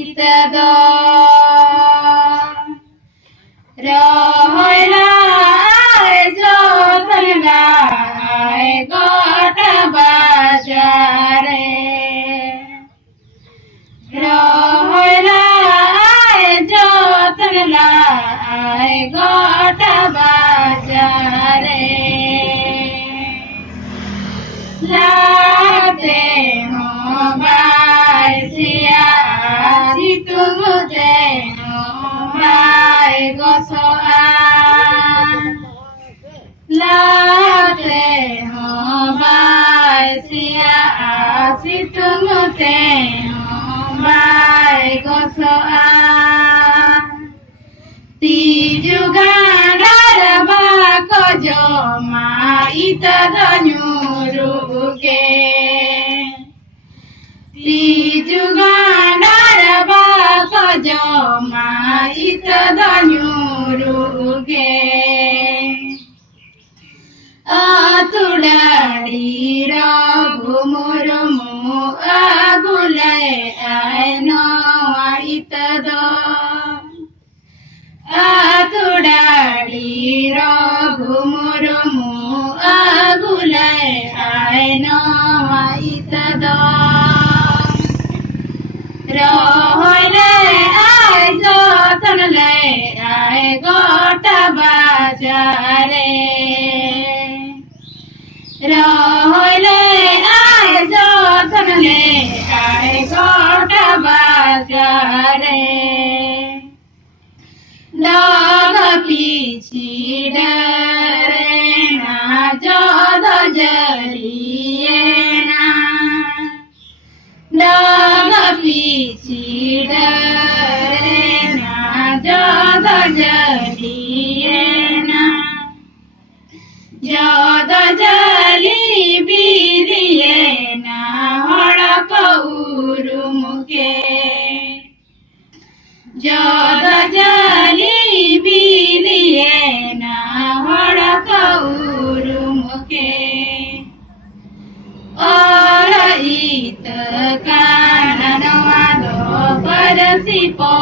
itado roila jo thanla gota bajare roila jo thanla gota bajare लाते हो bye Siya जितुमुते हो bye गोसोआ लाते हो bye Siya जितुमुते हो बाय गोसोआ तिजुगांडर बाको जो माइता धन्युरुगे तिजुगांडर बाको जो माइता धन्युरुगे आतुडाडी रघुमुरुमु आगुले आयनो आइतदो आतुडाडी रघुमुरुमु आगुले आयनो आइतदो रोहले आय जोतनले आय गोटा बाजारे रोहले आय जोतनले आय गोटा बाजारे लोग पीछे डरे ना जोध जलिए ना लोग पीछे डरे ना जोध जलिए ना जोध जली बीरिए ना हड़क उरुमुके जोध जली बीलिए ना हड़क उरुमुके और इत काननवा दो परसी पो